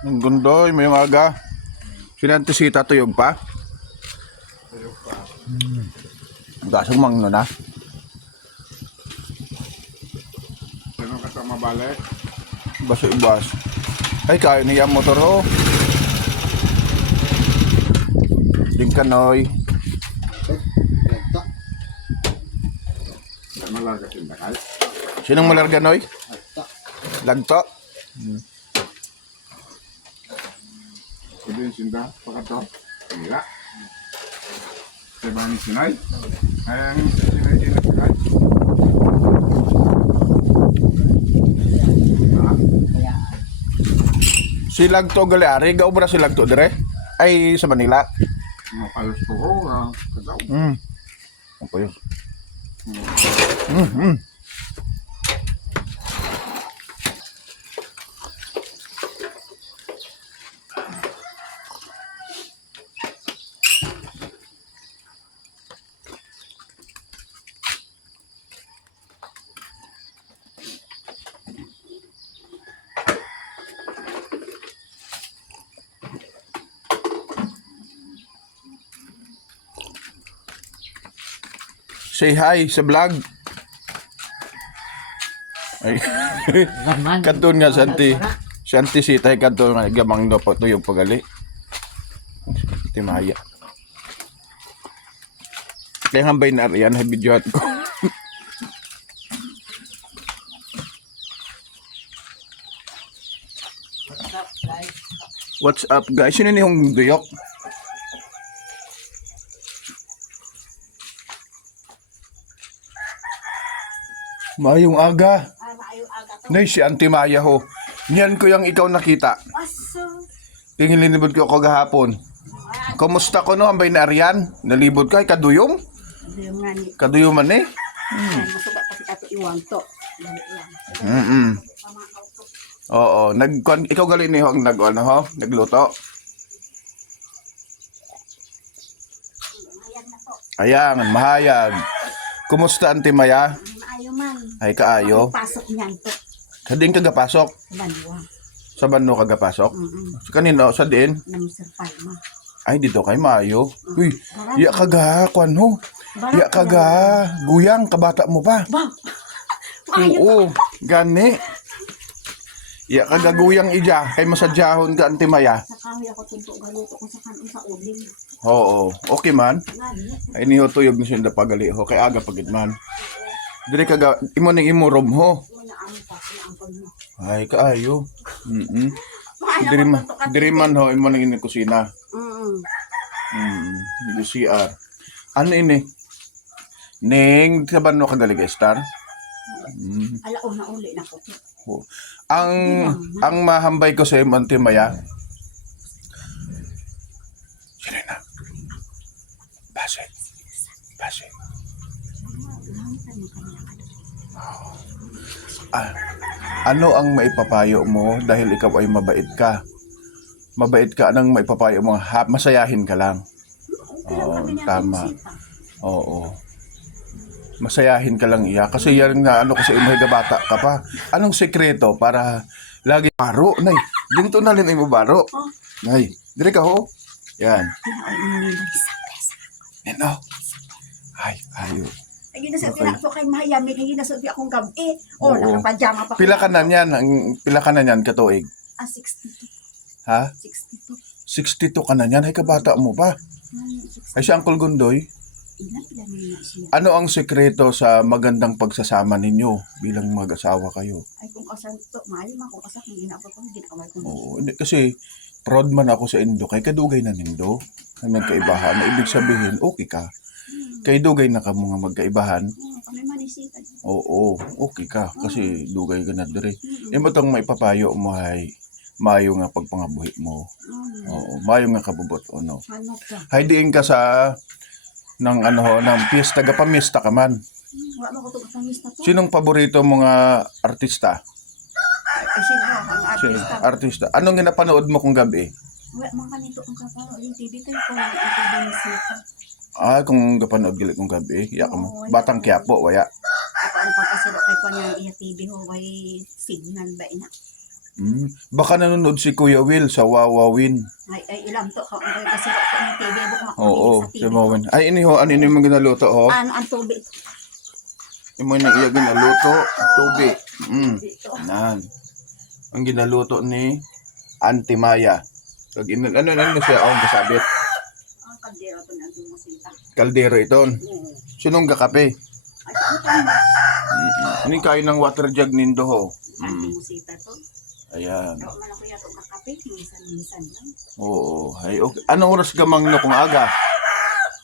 Ang gundoy, may aga. Sinantisita tuyog pa. Tuyog pa. Gasong mangno na. Sino kasama balik? Baso ibas. Ay, kaya niya ang motor ho. Dingkanoy. Lagta. May malaga sindakal. Sinong malarga noy? Lagta. Lagto. Pwede yung sinda. Pagkato. Hila. Diba yung sinay? Ay, ang sinay. Si Lagto Galeari, gaubra si Lagto dire? Ay, sa Manila. Makalos ko ko. Kadaw. Ano po yun? Say hi sa vlog. Ay. Kadton nga santi. Santi si tay kadton nga gamang do pa tuyog pagali. Timaya. Kaya hambay na riyan ha videohan ko. What's up guys? Sino ni hong duyok? Mayong aga. Nay, si Auntie Maya ho. Niyan ko yung ikaw nakita. Tingin linibod ko kagahapon. Kumusta ko no? Ambay na ariyan? Nalibod ka? Kaduyom? Kaduyom man eh? Masuba kasi kato iwan to. Oo. Ikaw galing ni ho ang nagluto. Ayan, mahayag. Kumusta Auntie Maya? Maayo man. Ay kaayo. Pasok niyan to. Kading kagapasok. Banwa. Sa banno kagapasok. So kanino sa din? Namusir palma. Ay dito kay Mayo. Uy, iya kaga kwan ho. Iya kaga guyang kabata mo pa. Ba. Oo, gani. Iya kaga guyang ija kay masadyahon ka Auntie Maya. Sa kahoy ako tunto galuto ko sa kanon sa uling. Oo, okay man. Ngani. Ay niho tuyog ni sinda pagali ho kay aga pagid man. Dili kaga imo ning imurom ho. Wala ang pa ang pagno. Ay kaayo. Diri man ho imo ning kusina. Di CR. Ano ini? Ning kaban no kagalig star? Alaw na uli na ko. Oh. Ang mahambay ko sa Auntie Maya. Sino na? Base. Ano ang maipapayo mo dahil ikaw ay mabait ka? Mabait ka, anong maipapayo mo? Masayahin ka lang. Oo, tama. Oo. Masayahin ka lang iya. Kasi yan nga, kasi imahiga bata ka pa. Anong sekreto para lagi baro? Nay, dito na rin mo baro. Nay, dire ka ho. Yan. Ano? Ay, ayo. Ay ginasabi na ako kay Miami, kay ginasabi akong gabi. Oh, nakapajama pa. Pila ka na niyan katuig? 62. Ha? 62. 62 ka na niyan. Ay, kabata mo pa. Ay, si Uncle Gundoy. Ilan na siya. Ano ang sekreto sa magandang pagsasama ninyo bilang mag-asawa kayo? Ay kung kasan to, maayo man kung kasan kung ginagawa ko, ginagawa ko. Oo, hindi kasi proud man ako sa Indo. Kay kadugay na nindo. Ang nagkaibahan. Na ibig sabihin, okay ka. Kay dugay na ka mga magkaibahan. Kami manisita. Oo, okay ka. Kasi dugay ka na dire. Yung batang maipapayo mo ay mayo nga pagpangabuhi mo. Oo, mayo nga kabubot. Ano? Ano ka? Hay diin ka sa ng piyesta, pamista ka man. Wala mo ko ito matangis na to. Sinong paborito mga artista? Ay, sino ang artista? Artista. Anong ginapanood mo kung gabi? Wala mga kanito ang kaparo. Yung TV tayo ko lang ang TV ni Sita. Kung gapanood gali kung gabi, iya ka mo. Batang Quiapo, waya. Ako ano pang kasiro kay kanya iya TV ho, way signal ba ina? Baka nanonood si Kuya Will sa Wawawin. Ay, ilang to. Ay, kasi ko ng TV. Buk Oo, makunin sa si TV. Wawawin. Ay, ini ho, ano yung mga ginaluto ho? Ano ang tubig? Yung mga nang iya ginaluto, tubi. Dito. Nan. Ang ginaluto ni Auntie Maya. Pag ano siya, gasabit. Ang kaldero to ng tumusita. Kaldero iton. Oo. Sunong gakape. Ay, saan ka? Ini kain ng water jug nindo ho. Ang tumusita to. Ayan. Daw man ako yato kakape. Minsan-minsan lang. Oo. Ay, okay. Anong oras gamang no kung aga?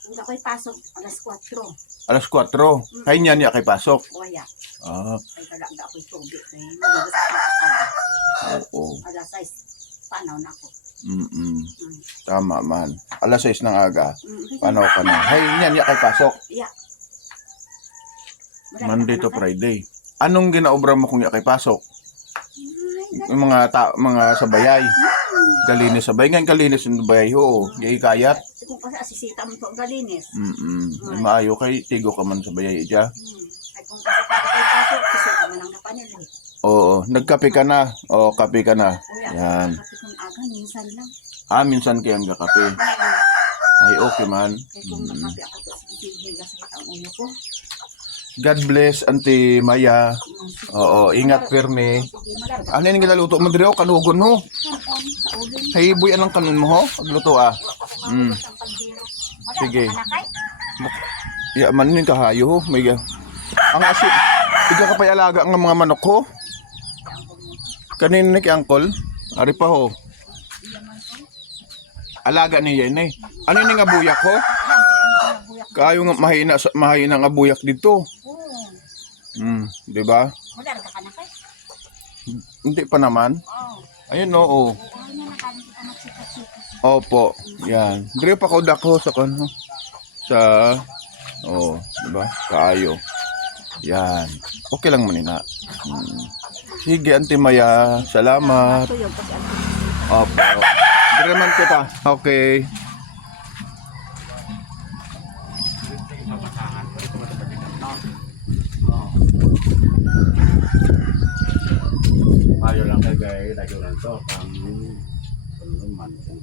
Kung ako'y pasok, alas 4. Alas 4. Kaya niya niya kay pasok. Waya. Ah, Ay, talaga ako'y tubig. Ay, malugas ako. oo. Alas 6. Panaw na ako. Tama man. Alas 6 ng aga. Mm. Paano ka na? Hay, niya niya kay pasok. Yeah. Monday to Friday. Anong ginaobra mo kung niya kay pasok? Yung mga sabayay. Kalinis sabay. Ngayon kalinis yung bayay ho. Yay kayat. Kung kasi asisita mo to galinis. Ay, maayo kay tigo ka man sa bayay ija. Ay kung kasi kay pasok, sisita mo ng kapanil. Oo, nagkape ka na. Oo, kape ka na. Yan. Kasi kung aga, minsan lang. Minsan kayang gakape. Ay, okay man. Kaya kung nakapi ako to, sigigas ang ulo ko. God bless, Auntie Maya. Oo, ingat pirmi. Ano yung nilaluto mo dito? Kanugon mo. Sa ulo. Hey, boy, anong kanon mo ho? Pagluto Mm. Sige. Ya, man yung kahayo ho. May ang asin. Tiga ka pa alaga ang mga manok ho. Kanina kay Uncle. Ari pa ho. Alaga niya yun eh. Ano yung nga buyak ho? Kayo nga mahina nga buyak dito. Di ba? Wala ka ka na kay? Hindi pa naman. Ayun oo. Kaya na nakanin kita magsikat-sikat. Opo. Yan. Dire pa ko dako sa kano. Sa di ba? Kaayo. Yan. Okay lang man ina. Sige, Auntie Maya. Salamat. Ito yung kasi ang Opo. Dire man kita. Okay. Ayo lang kay lagi lang to kami man kung